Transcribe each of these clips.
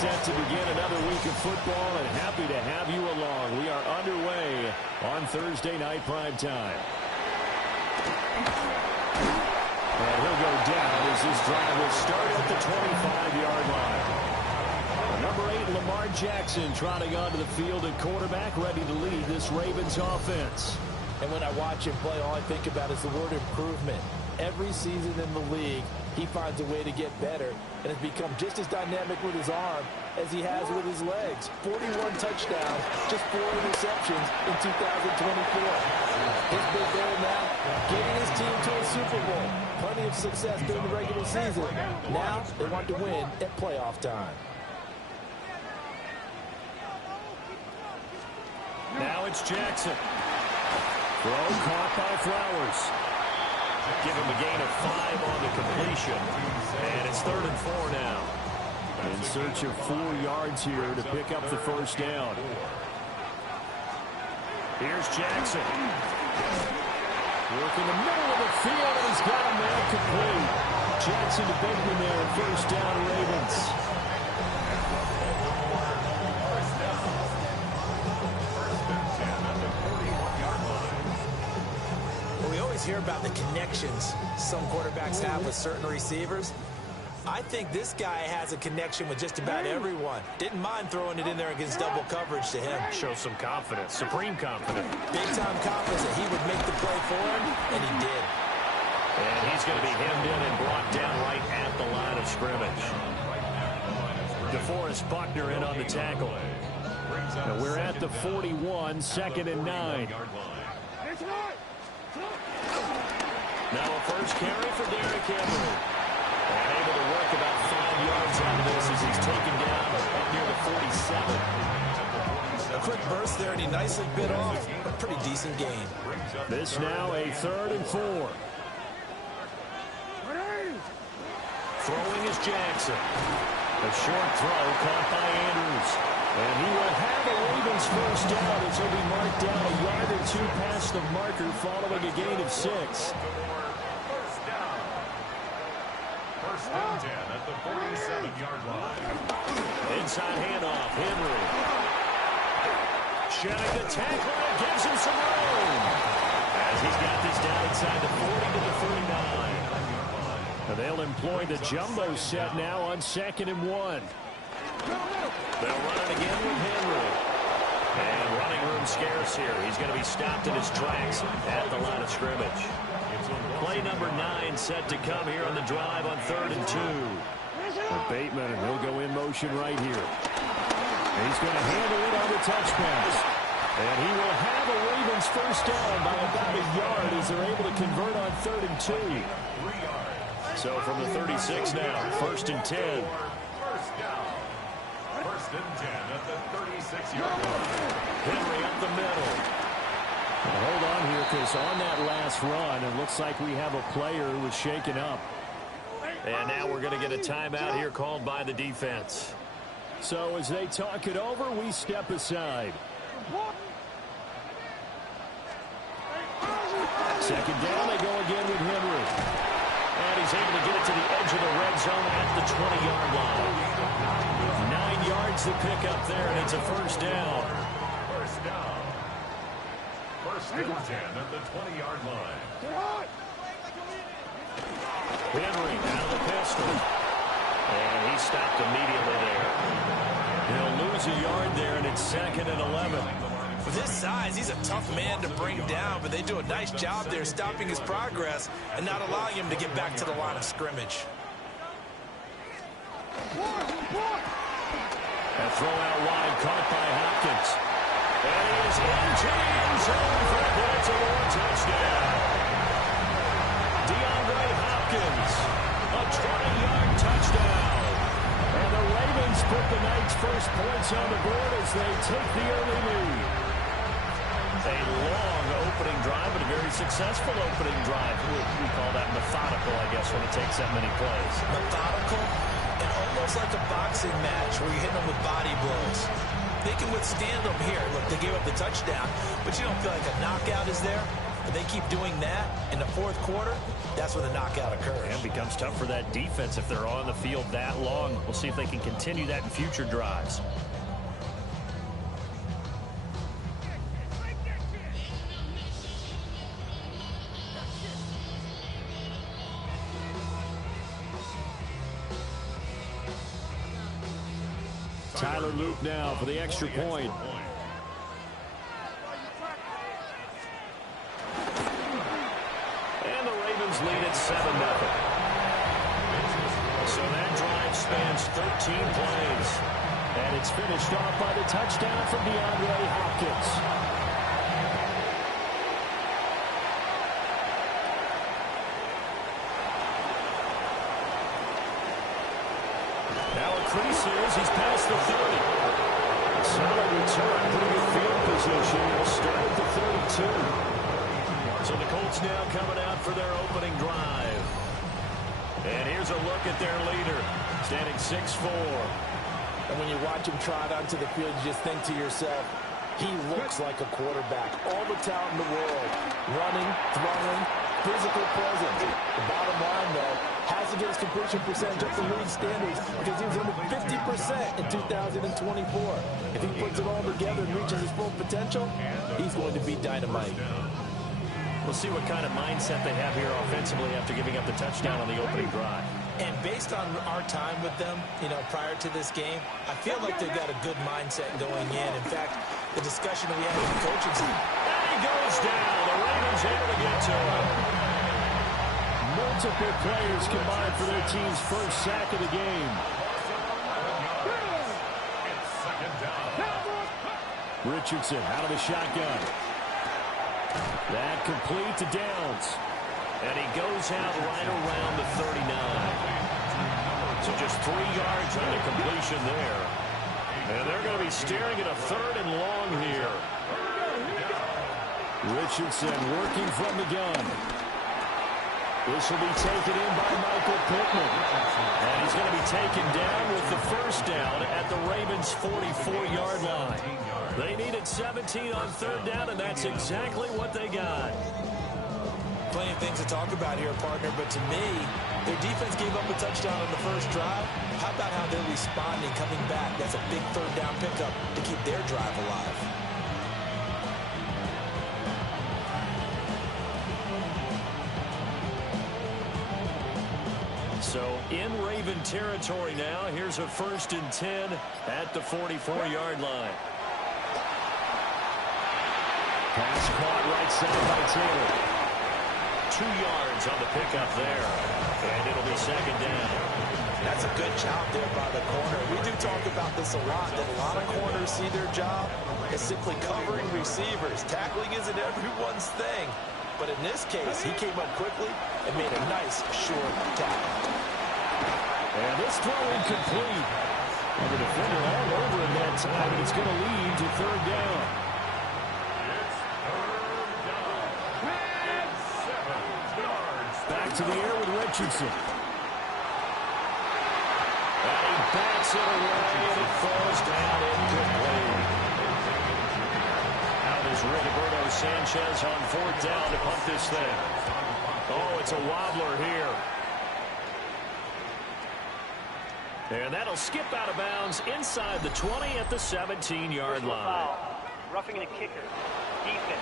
set to begin another week of football, and happy to have you along. We are underway on Thursday night primetime. And he'll go down as this drive will start at the 25-yard line. Number 8, Lamar Jackson, trotting onto the field at quarterback, ready to lead this Ravens offense. And when I watch him play, all I think about is the word improvement. Every season in the league, he finds a way to get better and has become just as dynamic with his arm as he has with his legs. 41 touchdowns, just 4 interceptions in 2024. His big goal now, getting his team to a Super Bowl. Plenty of success during the regular season. Now they want to win at playoff time. Now it's Jackson. Throw caught by Flowers. Give him a gain of 5 on the completion. And it's 3rd and 4 now. In search of 4 yards here to pick up the first down. Here's Jackson. Working the middle of the field, and he's got a man complete. Jackson to Bateman there, first down Ravens. Hear about the connections some quarterbacks have with certain receivers. I think this guy has a connection with just about everyone. Didn't mind throwing it in there against double coverage to him. Show some confidence, supreme confidence. Big-time confidence that he would make the play for him, and he did. And he's going to be hemmed in and brought down right at the line of scrimmage. DeForest Buckner in on the tackle. Now we're at the 41, 2nd and 9. Now a first carry for Derrick Henry. And able to work about 5 yards out of this as he's taken down up near the 47. A quick burst there, and he nicely bit off a pretty decent gain. This now a 3rd and 4. Throwing is Jackson. A short throw caught by Andrews. And he will have a Ravens first down as he'll be marked down a yard or 2 past the marker following a gain of 6. First and 10 at the 47-yard line. Inside handoff, Henry. Shedding the tackle, and gives him some room. As he's got this down inside the 40 to the 39. They'll employ the jumbo set now on 2nd and 1. They'll run it again with Henry. And running room scarce here. He's going to be stopped in his tracks at the line of scrimmage. Play number 9 set to come here on the drive on 3rd and 2. Bateman, and he'll go in motion right here. And he's going to handle it on the touch pass. And he will have a Ravens first down by about a yard as they're able to convert on 3rd and 2. So from the 36 now, 1st and 10. First down. 1st and 10 at the 36-yard line. Henry up the middle. Hold on here, because on that last run, it looks like we have a player who was shaken up. And now we're going to get a timeout here called by the defense. So as they talk it over, we step aside. 2nd down, they go again with Henry. And he's able to get it to the edge of the red zone at the 20-yard line. 9 yards to pick up there, and it's a first down. First down. 1st and 10 at the 20-yard line. Henry out of the pistol. And he stopped immediately there. He'll lose a yard there, and it's 2nd and 11. With his size, he's a tough man to bring down, but they do a nice job there stopping his progress and not allowing him to get back to the line of scrimmage. A throw out wide caught by Hopkins. And he is into the end zone for a Baltimore touchdown. DeAndre Hopkins, a 20-yard touchdown. And the Ravens put the night's first points on the board as they take the early lead. A long opening drive, but a very successful opening drive. We call that methodical, I guess, when it takes that many plays. Methodical and almost like a boxing match where you're hitting them with body blows. They can withstand them here. Look, they gave up the touchdown, but you don't feel like a knockout is there. If they keep doing that in the fourth quarter, that's when the knockout occurs. And it becomes tough for that defense if they're on the field that long. We'll see if they can continue that in future drives. Tyler Luke now for the extra point. And the Ravens lead at 7-0. So that drive spans 13 plays. And it's finished off by the touchdown from DeAndre Hopkins. Increases. He's past the 30. Solid return. Pretty good field position. We'll start at the 32. So the Colts now coming out for their opening drive. And here's a look at their leader, standing 6'4". And when you watch him trot onto the field, you just think to yourself, he looks like a quarterback. All the talent in the world. Running, throwing, physical presence. The bottom line, though, has to get his completion percentage up to league standards because he was under 50% in 2024. If he puts it all together and reaches his full potential, he's going to be dynamite. We'll see what kind of mindset they have here offensively after giving up the touchdown on the opening drive. And based on our time with them, prior to this game, I feel like they've got a good mindset going in. In fact, the discussion that we had with the coaching team. And he goes down. The Ravens able to get to him. Multiple players combined for their team's first sack of the game. Richardson out of the shotgun. That complete to Downs. And he goes out right around the 39. So just 3 yards on the completion there. And they're going to be staring at a 3rd and long here. Richardson working from the gun. This will be taken in by Michael Pittman. And he's going to be taken down with the first down at the Ravens' 44-yard line. They needed 17 on 3rd down, and that's exactly what they got. Plenty of things to talk about here, partner, but to me, their defense gave up a touchdown on the first drive. How about how they're responding, coming back? That's a big 3rd down pickup to keep their drive alive. So in Raven territory now, here's a 1st and 10 at the 44-yard line. Pass caught right side by Taylor. 2 yards on the pickup there. And it'll be 2nd down. That's a good job there by the corner. We do talk about this a lot, that a lot of corners see their job as simply covering receivers. Tackling isn't everyone's thing. But in this case, he came up quickly and made a nice, short tackle. And this throw incomplete. And the defender all over him that time, and it's going to lead to 3rd down. Back to the air with Richardson. And he backs it away, and it falls down incomplete. Out is Rigoberto Sanchez on 4th down to punt this thing. Oh, it's a wobbler here. And that'll skip out of bounds inside the 20 at the 17-yard line. Roughing the kicker. Defense.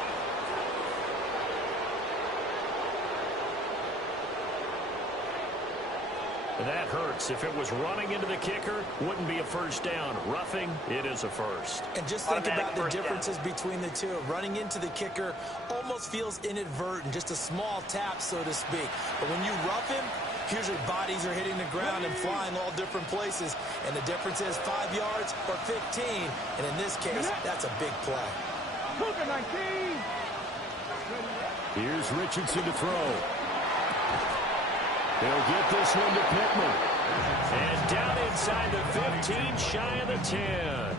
That hurts. If it was running into the kicker, wouldn't be a 1st down. Roughing, it is a 1st. And just think about the differences between the two. Running into the kicker almost feels inadvertent, just a small tap, so to speak. But when you rough him, usually bodies are hitting the ground and flying all different places. And the difference is 5 yards or 15. And in this case, that's a big play. Here's Richardson to throw. He'll get this one to Pittman. And down inside the 15, shy of the 10.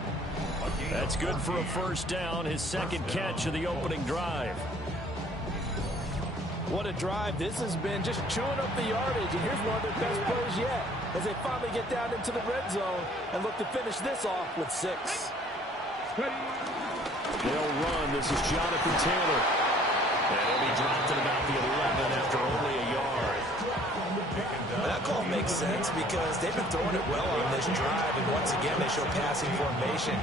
That's good for a 1st down, his 2nd catch of the opening drive. What a drive this has been, just chewing up the yardage. And here's one of their best plays yet as they finally get down into the red zone and look to finish this off with 6. They'll run. This is Jonathan Taylor. And he'll be dropped at about the 11 after only a yard. That call makes sense because they've been throwing it well on this drive, and once again they show passing formation.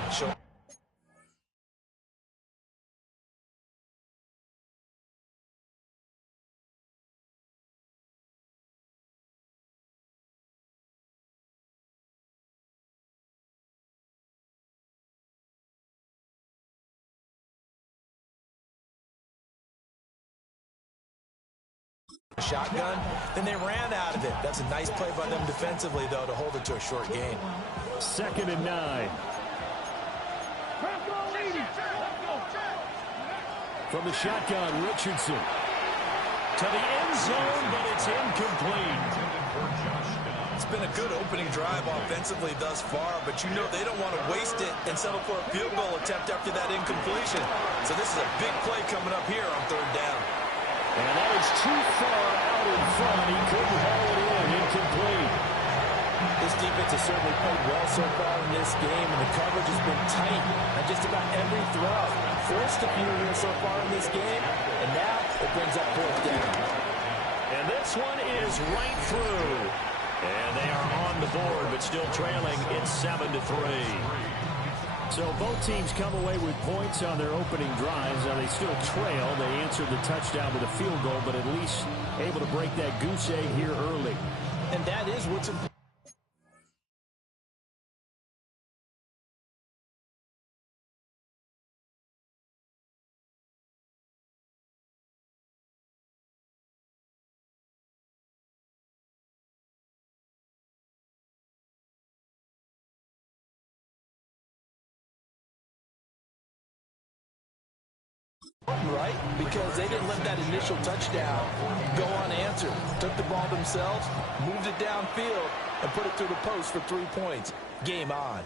Shotgun, then they ran out of it. That's a nice play by them defensively, though, to hold it to a short gain. 2nd and 9. From the shotgun, Richardson. To the end zone, but it's incomplete. It's been a good opening drive offensively thus far, but you know they don't want to waste it and settle for a field goal attempt after that incompletion. So this is a big play coming up here on 3rd down. And that is too far out in front. He couldn't haul it in. Incomplete. This defense has certainly played well so far in this game, and the coverage has been tight on just about every throw. Forced a few here so far in this game, and now it brings up 4th down. And this one is right through. And they are on the board, but still trailing. It's 7-3. So both teams come away with points on their opening drives. Now they still trail. They answered the touchdown with a field goal, but at least able to break that goose egg here early. And that is what's important. Right? Because they didn't let that initial touchdown go unanswered. Took the ball themselves, moved it downfield, and put it through the post for 3 points. Game on.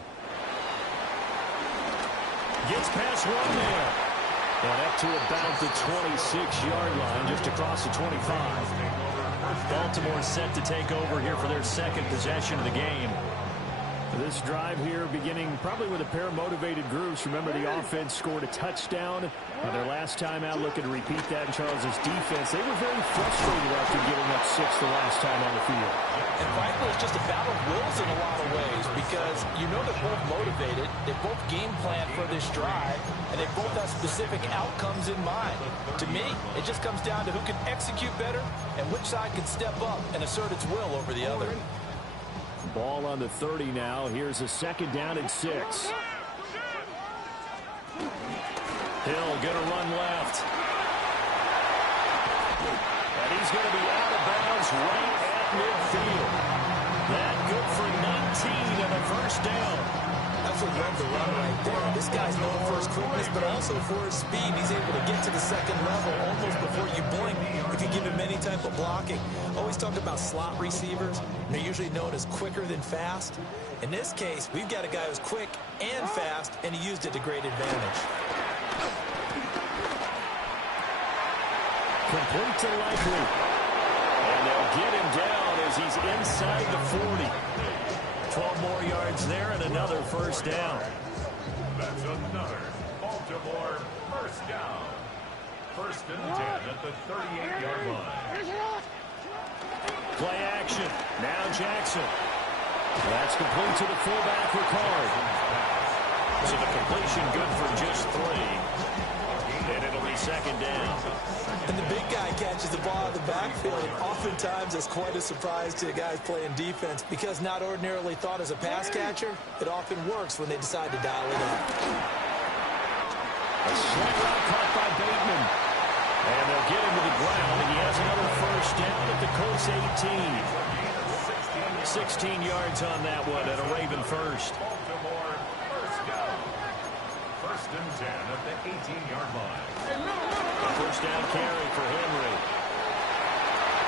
Gets past one there. And up to about the 26-yard line, just across the 25. Baltimore set to take over here for their 2nd possession of the game. This drive here beginning probably with a pair of motivated groups. Remember, the offense scored a touchdown. Their last time out, looking to repeat that in Charles's defense. They were very frustrated after giving up 6 the last time on the field. And frankly, it's just a battle of wills in a lot of ways because you know they're both motivated. They both game plan for this drive, and they both have specific outcomes in mind. To me, it just comes down to who can execute better and which side can step up and assert its will over the other. Ball on the 30 now. Here's a 2nd down and 6. Hill gonna run left. And he's gonna be out of bounds right at midfield. That good for 19 and a 1st down. Absolutely love the run right there. This guy's known for his quickness, but also for his speed. He's able to get to the 2nd level almost before you blink if you give him any type of blocking. Always talk about slot receivers. They're usually known as quicker than fast. In this case, we've got a guy who's quick and fast, and he used it to great advantage. Complete to Likely. And they'll get him down as he's inside the 40. 12 more yards there and another 1st down. That's another Baltimore 1st down. 1st and 10 at the 38-yard line. Play action. Now Jackson. That's complete to the fullback, Ricard. So the completion good for just 3. And it'll be 2nd down. And the big guy catches the ball in the backfield, and oftentimes it's quite a surprise to the guys playing defense because not ordinarily thought as a pass catcher, it often works when they decide to dial it up. A slant route caught by Bateman. And they'll get him to the ground, and he has another 1st down at the Colts 18. 16 yards on that one at a Raven 1st. Baltimore 1st down. 1st and 10 at the 18-yard line. A 1st down carry for Henry.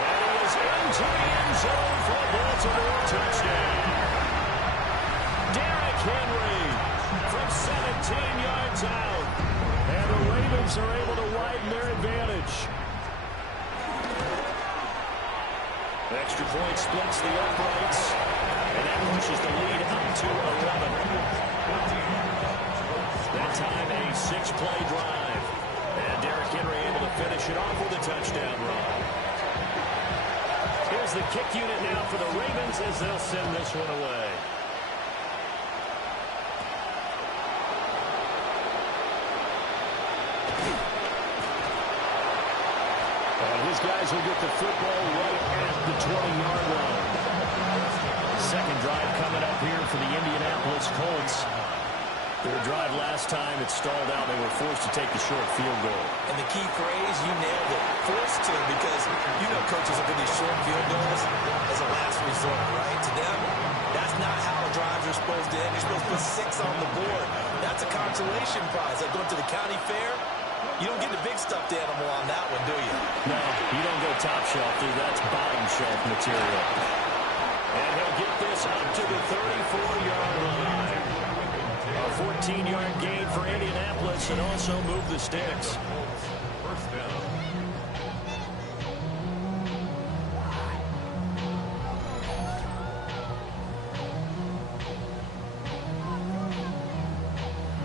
And he is into the end zone for a Baltimore touchdown. Derrick Henry from 17 yards out. And the Ravens are able to widen their advantage. The extra point splits the uprights. And that pushes the lead up to 11. That time a 6-play drive. And Derrick Henry able to finish finish it off with a touchdown run. Here's the kick unit now for the Ravens as they'll send this one away. And his guys will get the football right at the 20-yard line. Second drive coming up here for the Indianapolis Colts. Their drive last time, it stalled out. They were forced to take the short field goal. And the key phrase, you nailed it. Forced to, because you know coaches look at these short field goals as a last resort, right? To them, that's not how drives are supposed to end. You're supposed to put 6 on the board. That's a consolation prize. Like going to the county fair, you don't get the big stuffed animal on that one, do you? No, you don't go top shelf, dude. That's bottom shelf material. And he'll get this up to the 34-yard line. A 14-yard gain for Indianapolis and also move the sticks. First down.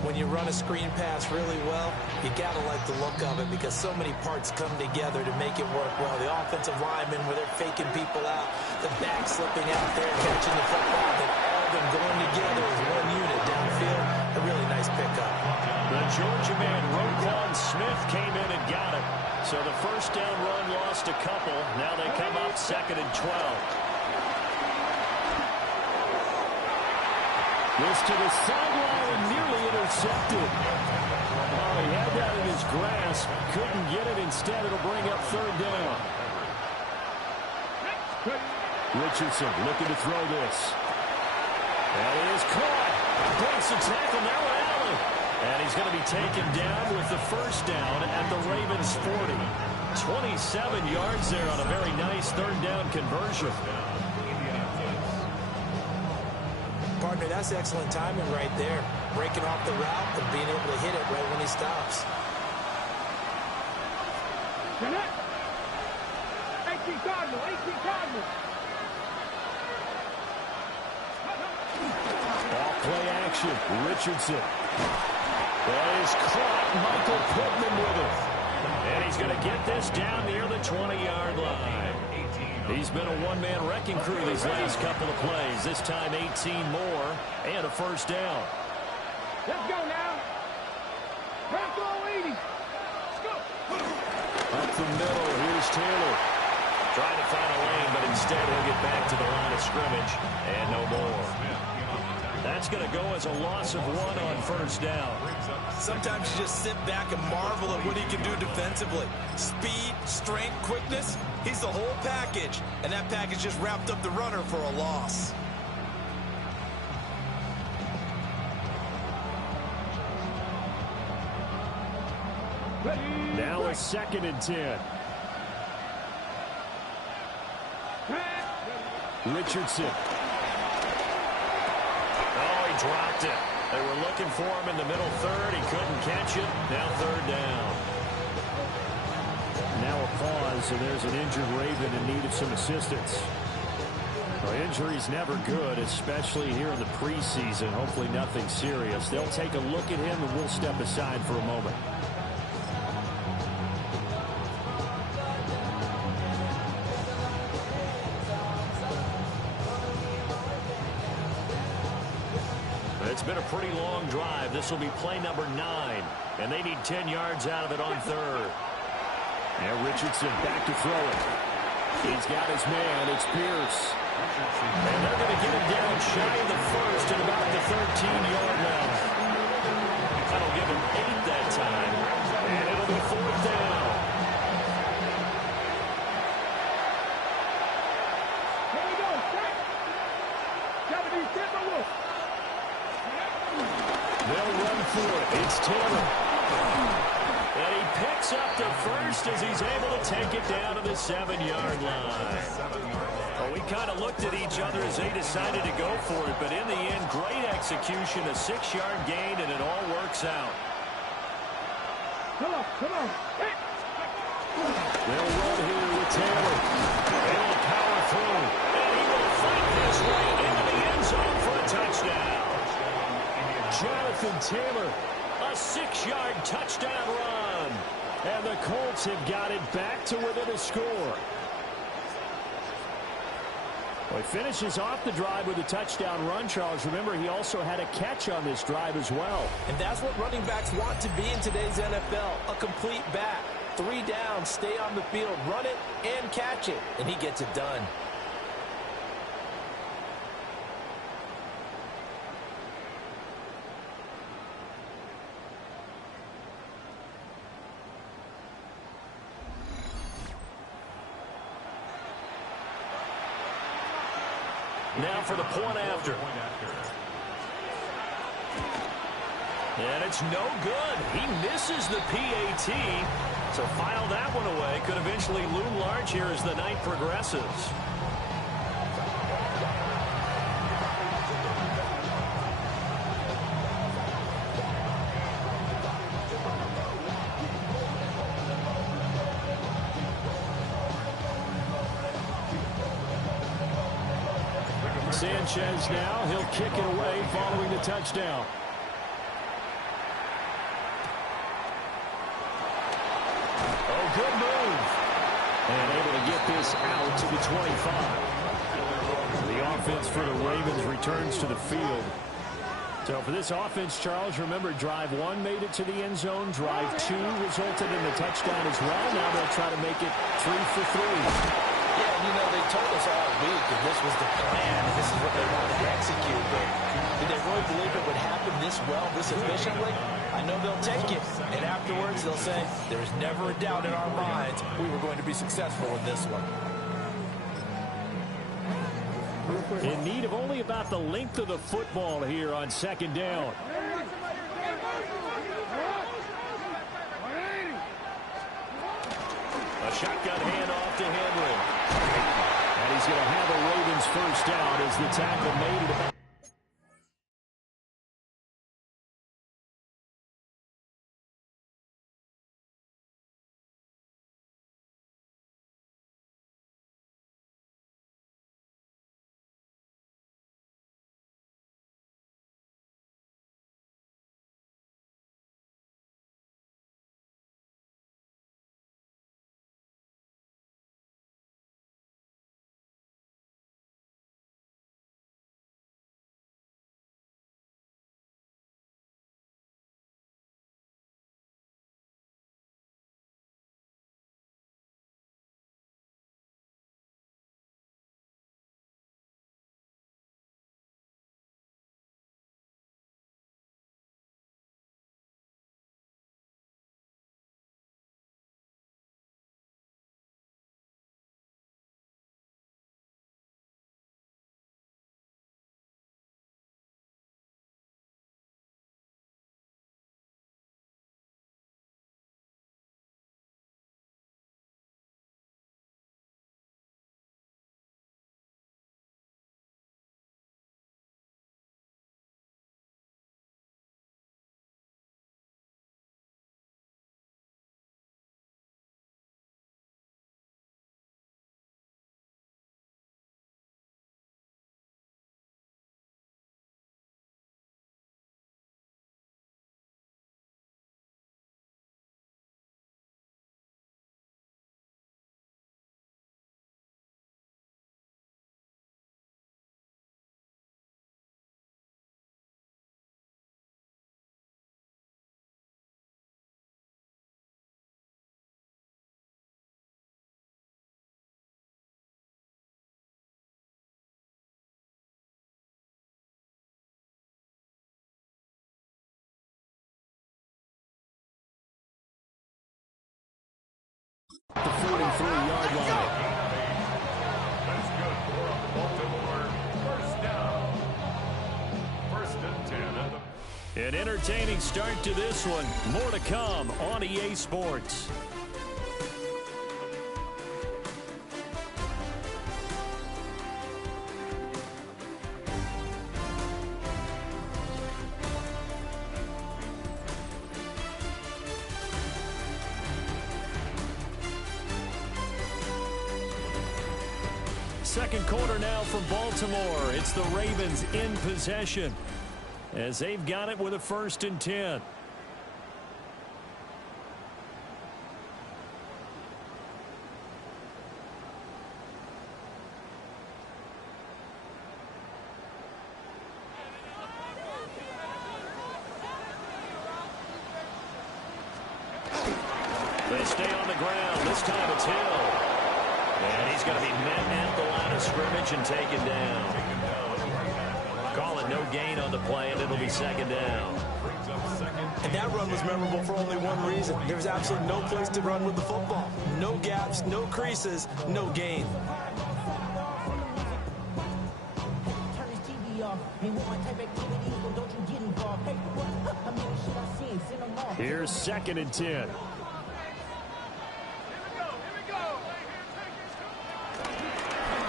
When you run a screen pass really well, you got to like the look of it because so many parts come together to make it work well. The offensive linemen, where they're faking people out, the back slipping out there, catching the football, then all of them going together as one unit downfield. A really nice pickup. The Georgia man, Roquan Smith, came in and got it. So the first down run lost a couple. Now they come up 2nd and 12. This to the sideline and nearly intercepted. Oh, he had that in his grasp. Couldn't get it. Instead, it'll bring up 3rd down. Richardson looking to throw this. And it is caught. Breaks the tackle. Now Allen. And he's going to be taken down with the first down at the Ravens 40. 27 yards there on a very nice 3rd down conversion. Partner, that's excellent timing right there. Breaking off the route and being able to hit it right when he stops. 18 Cardinal, 18 Cardinal. Ball play action. Richardson. That is caught. Michael Pittman with it. And he's going to get this down near the 20-yard line. He's been a one-man wrecking crew these last couple of plays. This time 18 more and a first down. Let's go now. Back row 80. Let's go. Up the middle. Here's Taylor. Trying to find a lane, but instead he'll get back to the line of scrimmage and no more. That's going to go as a loss of 1 on first down. Sometimes you just sit back and marvel at what he can do defensively. Speed, strength, quickness. He's the whole package. And that package just wrapped up the runner for a loss. Now a 2nd and 10. Richardson. Oh, he dropped it. They were looking for him in the middle 3rd. He couldn't catch it. Now 3rd down. Now a pause, and there's an injured Raven in need of some assistance. Well, injury's never good, especially here in the preseason. Hopefully nothing serious. They'll take a look at him, and we'll step aside for a moment. It's been a pretty long drive. This will be play number 9, and they need 10 yards out of it on 3rd. Now Richardson back to throw it. He's got his man. It's Pierce. And they're going to get him down shy of the 1st at about the 13-yard line. That'll give him 8 that time, and it'll be 4th down. Here we go. Cover these Timberwolves. They'll run for it. It's Taylor. And he picks up the 1st as he's able to take it down to the 7-yard line. Well, we kind of looked at each other as they decided to go for it, but in the end, great execution, a 6-yard gain, and it all works out. Come on, come on. They'll run here with Taylor. They'll power through. And he will fight his way into the end zone for a touchdown. Jonathan Taylor. A 6-yard touchdown run. And the Colts have got it back to within a score. Well, he finishes off the drive with a touchdown run, Charles. Remember, he also had a catch on this drive as well. And that's what running backs want to be in today's NFL, a complete back. 3 down, stay on the field, run it, and catch it. And he gets it done. Now for the point after. And it's no good. He misses the PAT. So file that one away. Could eventually loom large here as the night progresses. Sanchez now, he'll kick it away following the touchdown. Oh, good move. And able to get this out to the 25. The offense for the Ravens returns to the field. So for this offense, Charles, remember drive 1 made it to the end zone. Drive 2 resulted in the touchdown as well. Now they'll try to make it 3 for 3. Yeah, you know, they told us all week that this was the plan, and this is what they wanted to execute. But did they really believe it would happen this well, this efficiently? I know they'll take it, and afterwards they'll say, there's never a doubt in our minds we were going to be successful in this one. In need of only about the length of the football here on second down. A shotgun handoff to Henry. And he's going to have a Ravens first down as the tackle made it about. The 43-yard line. That's good for a Baltimore first down. 1st and 10 at the... An entertaining start to this one. More to come on EA Sports. Second quarter now from Baltimore. It's the Ravens in possession as they've got it with a 1st and 10. They stay on the ground. This time it's Hill. And he's going to be met at the line of scrimmage and taken down. Call it no gain on the play, and it'll be second down. And that run was memorable for only one reason. There was absolutely no place to run with the football. No gaps, no creases, no gain. Here's 2nd and 10.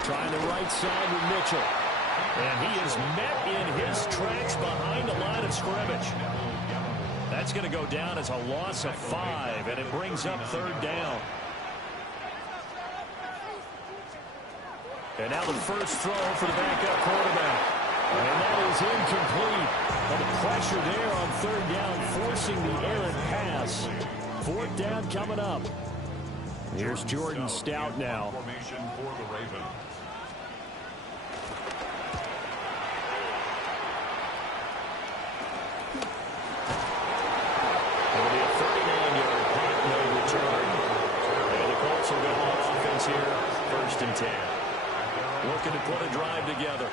Trying the right side with Mitchell. And he is met in his tracks behind the line of scrimmage. That's going to go down as a loss of 5, and it brings up 3rd down. And now the first throw for the backup quarterback. And that is incomplete. And the pressure there on 3rd down, forcing the errant pass. 4th down coming up. Here's Jordan Stout now. Formation for the Ravens. It'll be a 39-yard punt, no return. And the Colts will go on offense here, 1st and 10. Looking to put a drive together.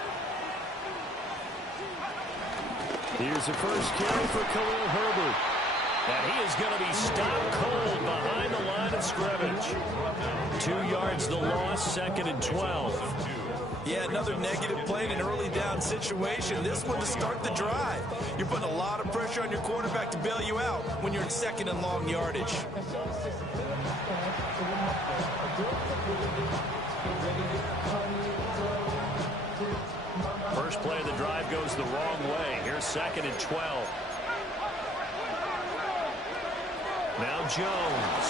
Here's the first carry for Khalil Herbert. And he is going to be stopped cold behind the line of scrimmage. 2 yards the loss, 2nd and 12. Yeah, another negative play in an early down situation. This one to start the drive. You're putting a lot of pressure on your quarterback to bail you out when you're in 2nd and long yardage. First play of the drive goes the wrong way. Here's 2nd and 12. Now Jones.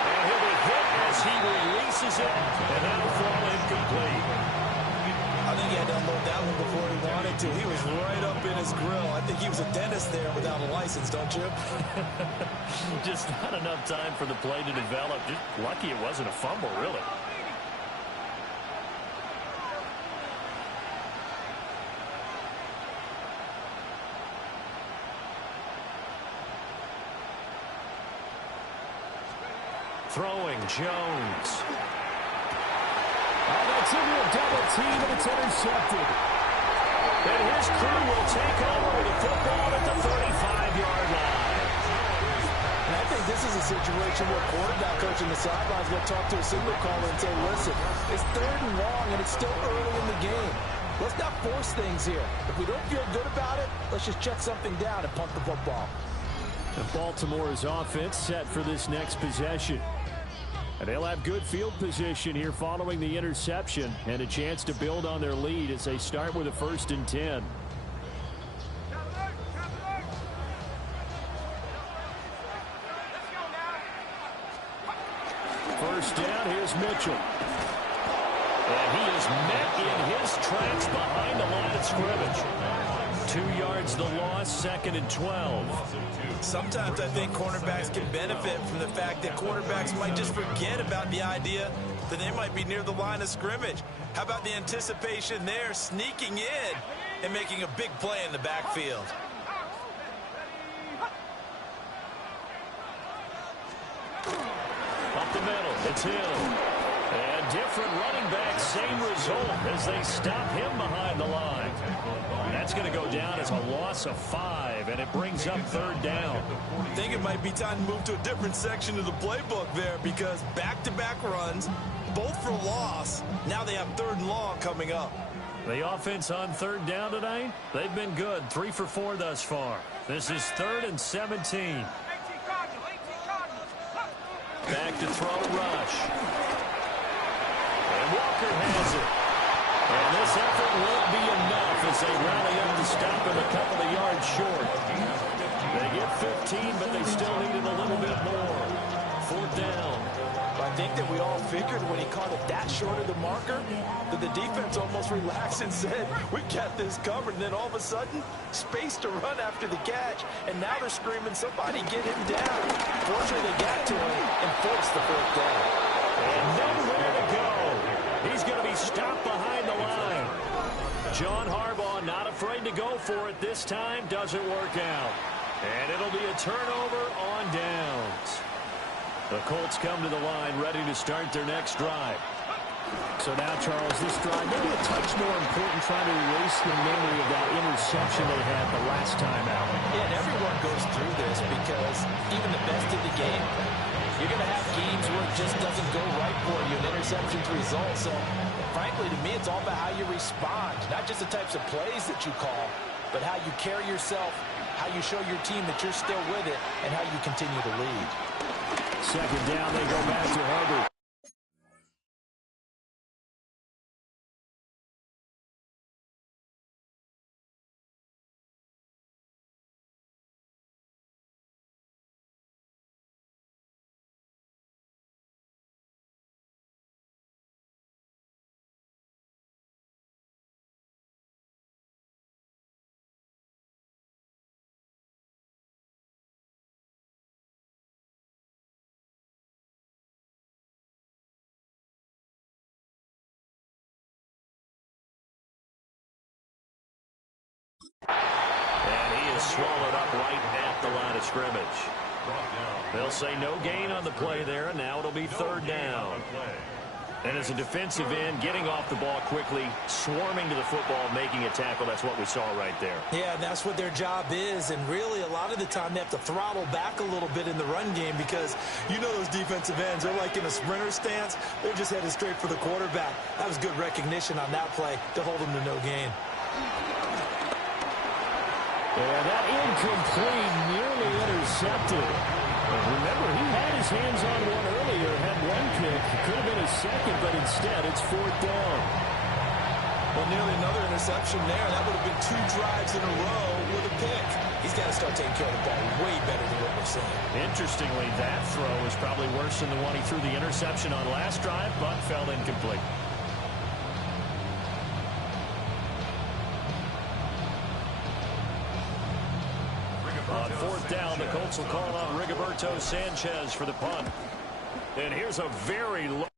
And he'll be hit as he releases it, and that'll fall incomplete. I think he had to unload that one before he wanted to. He was right up in his grill. I think he was a dentist there without a license, don't you? Just not enough time for the play to develop. Just lucky it wasn't a fumble, really. Throwing, Jones. Oh, that's into a double team, and it's intercepted. And his crew will take over with the football at the 35-yard line. And I think this is a situation where quarterback coach in the sidelines will talk to a signal caller and say, listen, it's 3rd and long, and it's still early in the game. Let's not force things here. If we don't feel good about it, let's just check something down and punt the football. And Baltimore's offense set for this next possession. And they'll have good field position here following the interception and a chance to build on their lead as they start with a 1st and 10. First down, here's Mitchell. And he is met in his tracks behind the line of scrimmage. 2 yards the loss, 2nd and 12. Sometimes I think cornerbacks can benefit from the fact that quarterbacks might just forget about the idea that they might be near the line of scrimmage. How about the anticipation there, sneaking in and making a big play in the backfield? Up the middle, it's Hill. And different running backs, same result as they stop him behind the line. That's going to go down as a loss of 5, and it brings up 3rd down. I think it might be time to move to a different section of the playbook there because back-to-back runs, both for loss. Now they have 3rd and long coming up. The offense on 3rd down tonight, they've been good. 3 for 4 thus far. This is 3rd and 17. Back to throw, Rush. And Walker has it. And this effort won't be enough as they rally up to stop him a couple of yards short. They get 15, but they still needed a little bit more. 4th down. I think that we all figured when he caught it that short of the marker that the defense almost relaxed and said, we got this covered. And then all of a sudden, space to run after the catch. And now they're screaming, somebody get him down. Fortunately, they got to him and forced the 4th down. And nowhere to go. He's going to be stopped behind the line. John Harbaugh not afraid to go for it this time. Doesn't work out. And it'll be a turnover on downs. The Colts come to the line ready to start their next drive. So now, Charles, this drive maybe a touch more important, trying to erase the memory of that interception they had the last time out. Yeah, and everyone goes through this because even the best in the game, you're going to have games where it just doesn't go right for you, and interceptions result. So, frankly, to me, it's all about how you respond, not just the types of plays that you call, but how you carry yourself, how you show your team that you're still with it, and how you continue to lead. Second down, they go back to Herbert. And he is swallowed up right at the line of scrimmage. They'll say no gain on the play there, and now it'll be third down. And as a defensive end, getting off the ball quickly, swarming to the football, making a tackle, that's what we saw right there. Yeah, and that's what their job is, and really a lot of the time they have to throttle back a little bit in the run game because you know those defensive ends, they're like in a sprinter stance. They're just headed straight for the quarterback. That was good recognition on that play to hold them to no gain. Yeah, that incomplete, nearly intercepted. But remember, he had his hands on one earlier, had one pick. It could have been his second, but instead it's fourth down. Well, nearly another interception there. That would have been 2 drives in a row with a pick. He's got to start taking care of the ball way better than what we're seeing. Interestingly, that throw is probably worse than the one he threw the interception on last drive, but fell incomplete. On fourth down, the Colts will call on Rigoberto Sanchez for the punt. And here's a very low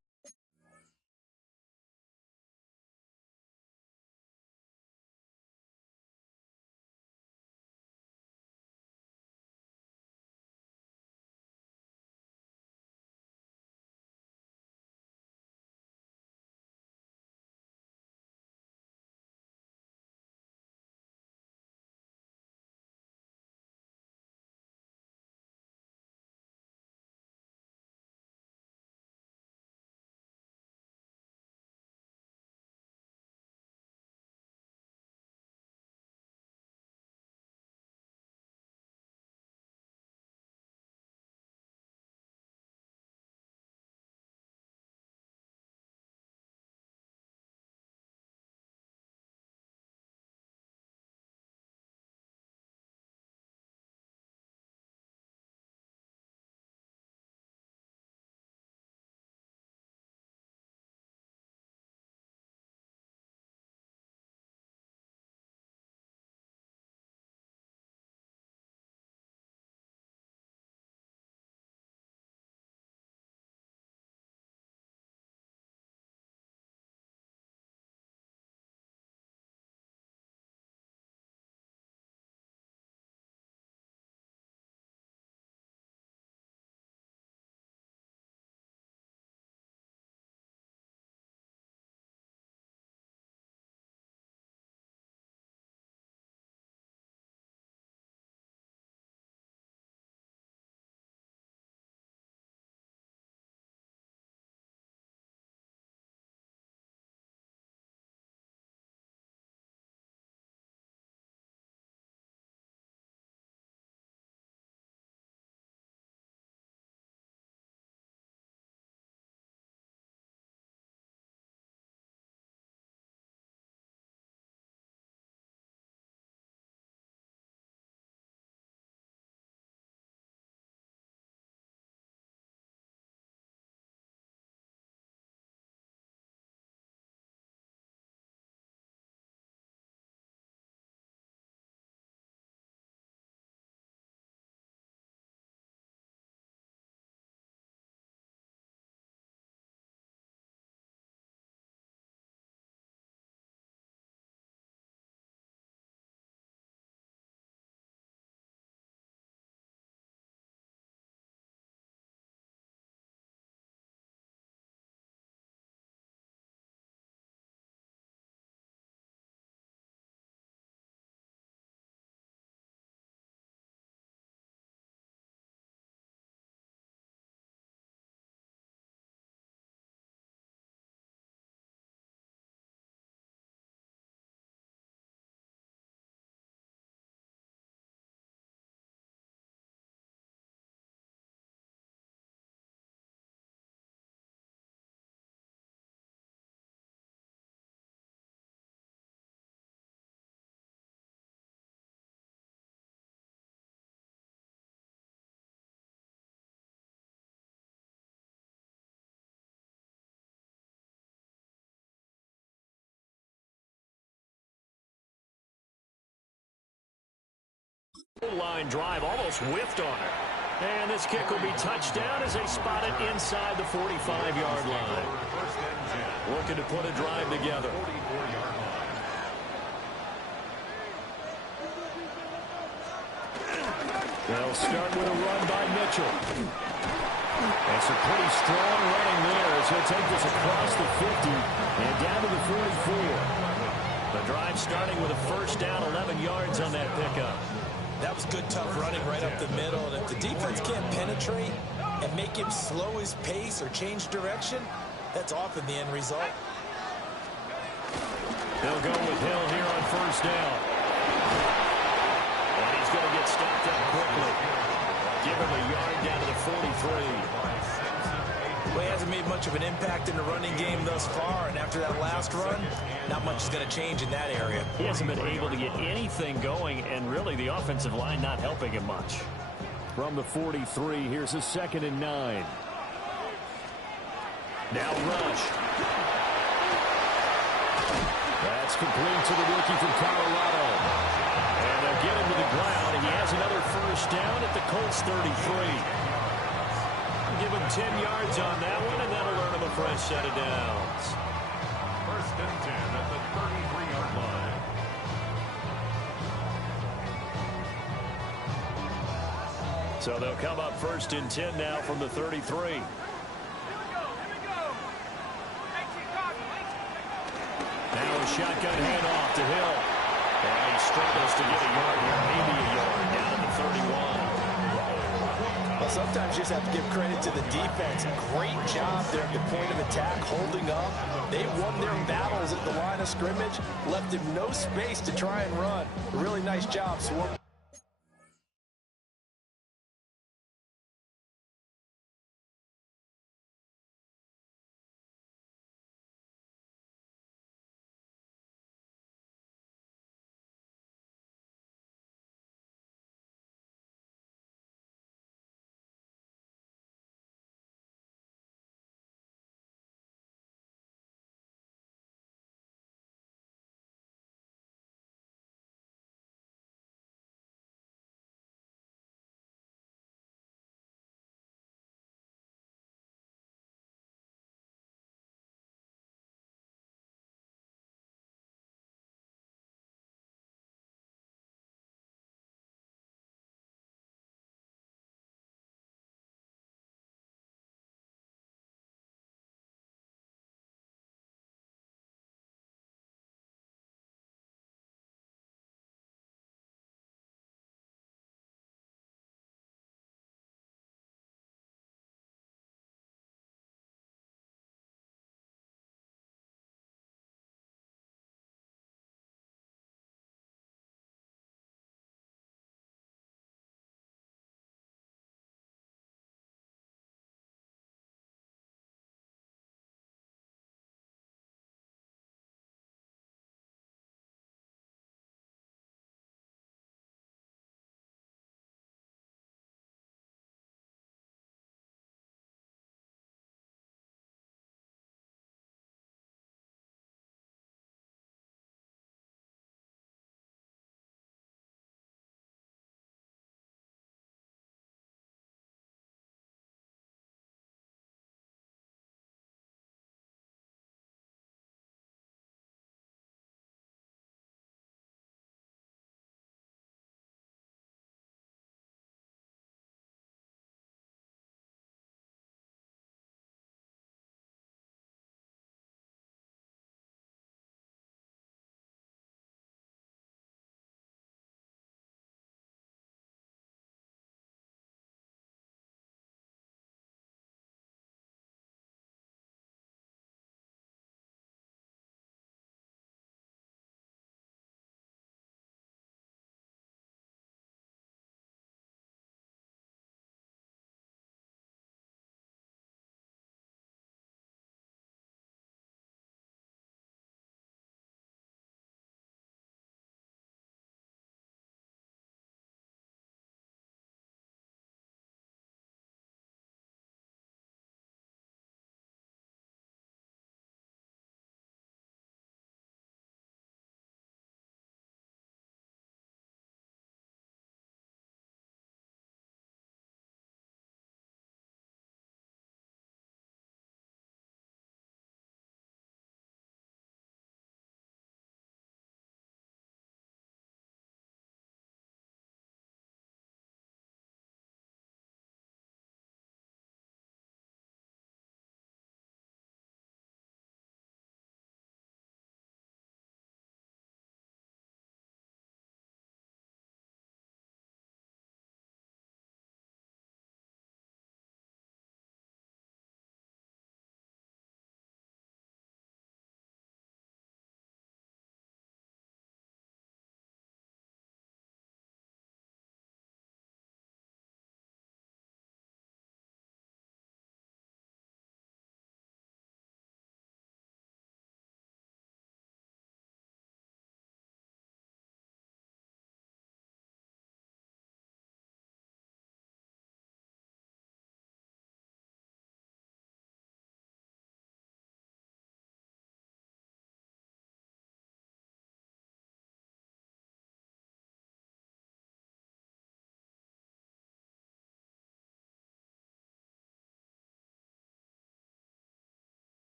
Line drive almost whiffed on it. And this kick will be touched down as they spot it inside the 45-yard line. Looking to put a drive together. They'll start with a run by Mitchell. That's a pretty strong running there as he'll take this across the 50 and down to the 44. The drive starting with a first down, 11 yards on that pickup. That was good, tough running right up the middle. And if the defense can't penetrate and make him slow his pace or change direction, that's often the end result. They'll go with Hill here on first down. And he's going to get stopped up quickly. Give him a yard down to the 43. Well, he hasn't made much of an impact in the running game thus far, and after that last run, not much is going to change in that area. He hasn't been able to get anything going, and really the offensive line not helping him much. From the 43, here's a 2nd and 9. Now rush. That's complete to the rookie from Colorado. And they'll get him to the ground, and he has another first down at the Colts 33. Give him 10 yards on that one, and that'll earn him a fresh set of downs. First and 10 at the 33-yard line. So they'll come up first and 10 now from the 33. Now a shotgun handoff to Hill. And he struggles to get a yard here, maybe a yard, down at the 31. Well, sometimes you just have to give credit to the defense. Great job there at the point of attack, holding up. They won their battles at the line of scrimmage, left him no space to try and run. A really nice job swarming.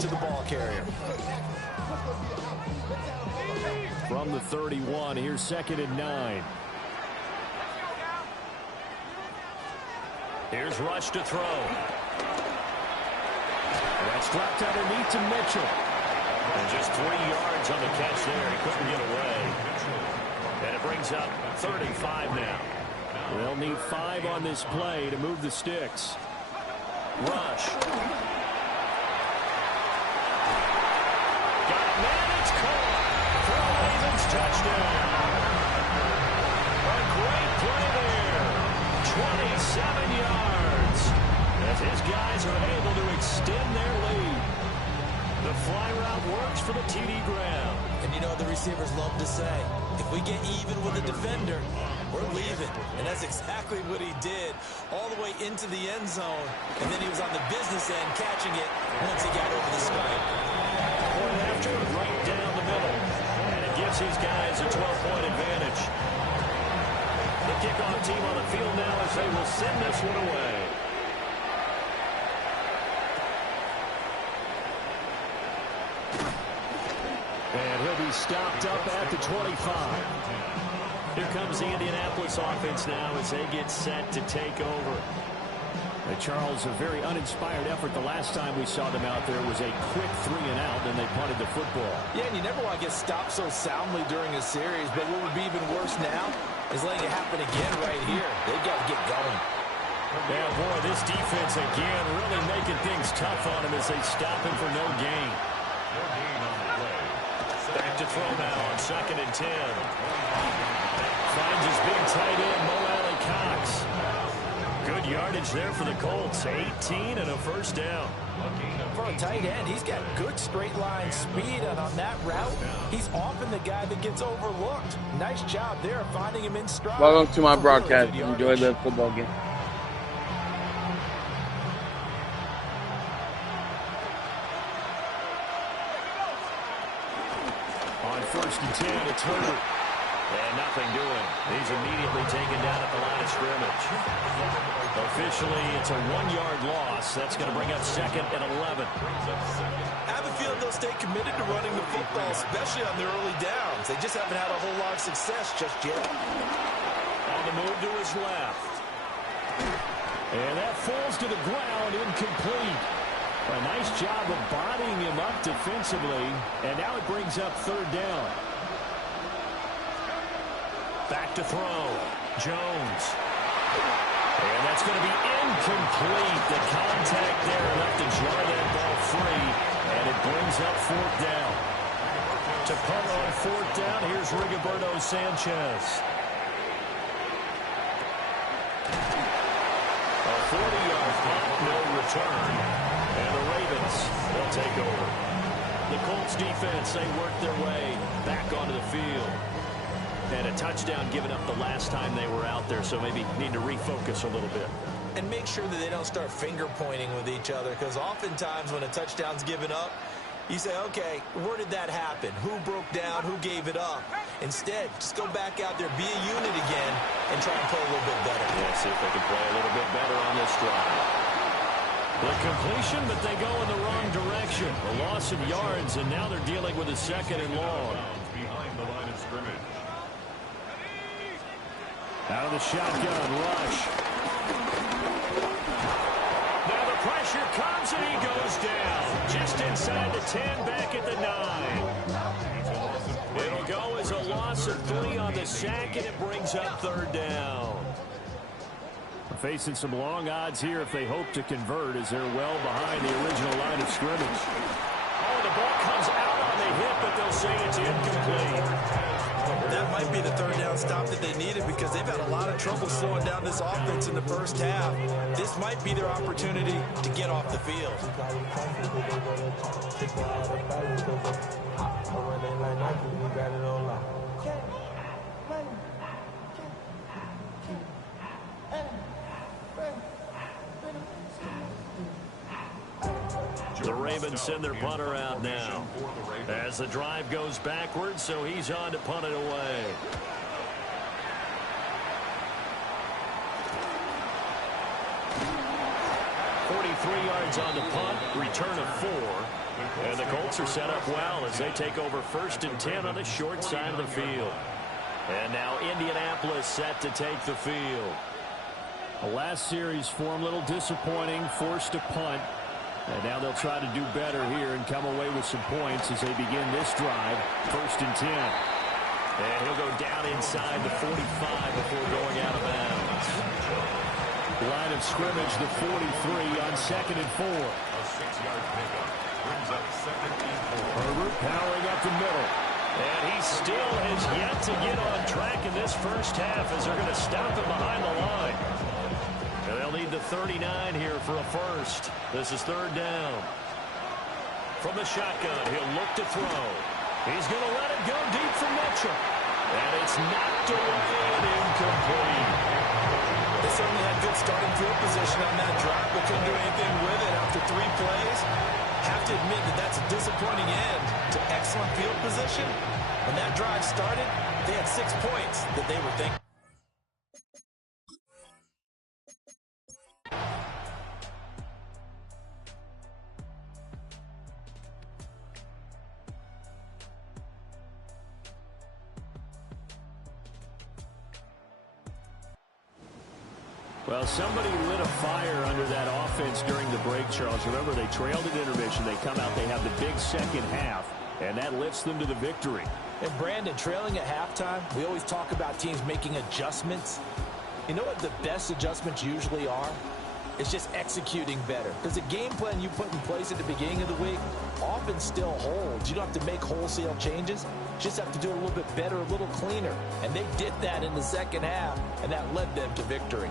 to the ball carrier. From the 31, here's 2nd and 9. Here's Rush to throw. That's dropped underneath to Mitchell. And just 3 yards on the catch there. He couldn't get away. And it brings up 35 now. They'll need 5 on this play to move the sticks. Rush. Got a man, it's caught. For a Ravens touchdown. A great play there. 27 yards. As his guys are able to extend their lead. The fly route works for the TD Graham. And you know what the receivers love to say? If we get even with a defender, we're leaving. And that's exactly what he did all the way into the end zone. And then he was on the business end catching it once he got over the stripe. Point after, right down the middle. And it gives his guys a 12-point advantage. The kickoff team on the field now as they will send this one away. And he'll be stopped up at the 25. Here comes the Indianapolis offense now as they get set to take over. Charles, a very uninspired effort. The last time we saw them out there was a quick 3 and out, and they punted the football. Yeah, and you never want to get stopped so soundly during a series, but what would be even worse now is letting it happen again right here. They've got to get going. Yeah, boy, this defense again really making things tough on him as they stop him for no gain. Back to throw now on 2nd and 10. Finds his big tight end, Mo Alley Cox. Good yardage there for the Colts. 18 and a first down. For a tight end, he's got good straight line speed, and on that route, he's often the guy that gets overlooked. Nice job there finding him in stride. Welcome to my broadcast. Enjoy the football game. On 1st and 10, it's Herbert. And nothing doing. He's immediately taken down at the line of scrimmage. Officially, it's a 1-yard loss. That's going to bring up 2nd and 11. I have a feeling they'll stay committed to running the football, especially on their early downs. They just haven't had a whole lot of success just yet. On the move to his left. And that falls to the ground, incomplete. A nice job of bodying him up defensively, and now it brings up 3rd down. Back to throw. Jones. And that's going to be incomplete. The contact there enough to jar that ball free, and it brings up 4th down. To punt on 4th down, here's Rigoberto Sanchez. A 40-yard punt, no return. And the Ravens will take over. The Colts defense, they work their way back onto the field. And a touchdown given up the last time they were out there, so maybe need to refocus a little bit. And make sure that they don't start finger pointing with each other, because oftentimes when a touchdown's given up, you say, okay, where did that happen? Who broke down? Who gave it up? Instead, just go back out there, be a unit again, and try and play a little bit better. Yeah, see if they can play a little bit better on this drive. The completion, but they go in the wrong direction. A loss of yards, and now they're dealing with a 2nd and long. Behind the line of scrimmage. Out of the shotgun, Rush. Now the pressure comes, and he goes down. Just inside the 10, back at the 9. It'll go as a loss of 3 on the sack, and it brings up 3rd down. Facing some long odds here if they hope to convert, as they're well behind the original line of scrimmage. Oh, the ball comes out on the hit, but they'll say it's incomplete. That might be the 3rd down stop that they needed, because they've had a lot of trouble slowing down this offense in the first half. This might be their opportunity to get off the field. The Ravens send their punter out now as the drive goes backwards, so he's on to punt it away. $43 yards on the punt, return of 4. Colts are set up well as they take over 1st and 10 on the short side of the field. And now Indianapolis set to take the field. The last series for him, a little disappointing, forced to punt. And now they'll try to do better here and come away with some points as they begin this drive, 1st and 10. And he'll go down inside the 45 before going out of bounds. Line of scrimmage, the 43 on 2nd and 4. A 6-yard pickup brings up 2nd and 4. Herbert powering up the middle. And he still has yet to get on track in this first half as they're going to stop him behind the line. And they'll need the 39 here for a first. This is 3rd down. From the shotgun, he'll look to throw. He's going to let it go deep for Mitchell. And it's knocked away and incomplete. They certainly had good starting field position on that drive, but couldn't do anything with it after 3 plays. Have to admit that that's a disappointing end to excellent field position. When that drive started, they had 6 points that they were thinking. Well, somebody lit a fire under that offense during the break, Charles. Remember, they trailed at intermission. They come out, they have the big second half, and that lifts them to the victory. And Brandon, trailing at halftime, we always talk about teams making adjustments. You know what the best adjustments usually are? It's just executing better. Because the game plan you put in place at the beginning of the week often still holds. You don't have to make wholesale changes. You just have to do it a little bit better, a little cleaner. And they did that in the second half, and that led them to victory.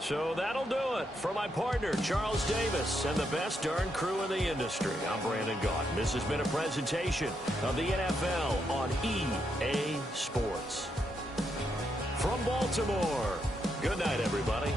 So that'll do it for my partner, Charles Davis, and the best darn crew in the industry. I'm Brandon Gaudin. This has been a presentation of the NFL on EA Sports. From Baltimore, good night, everybody.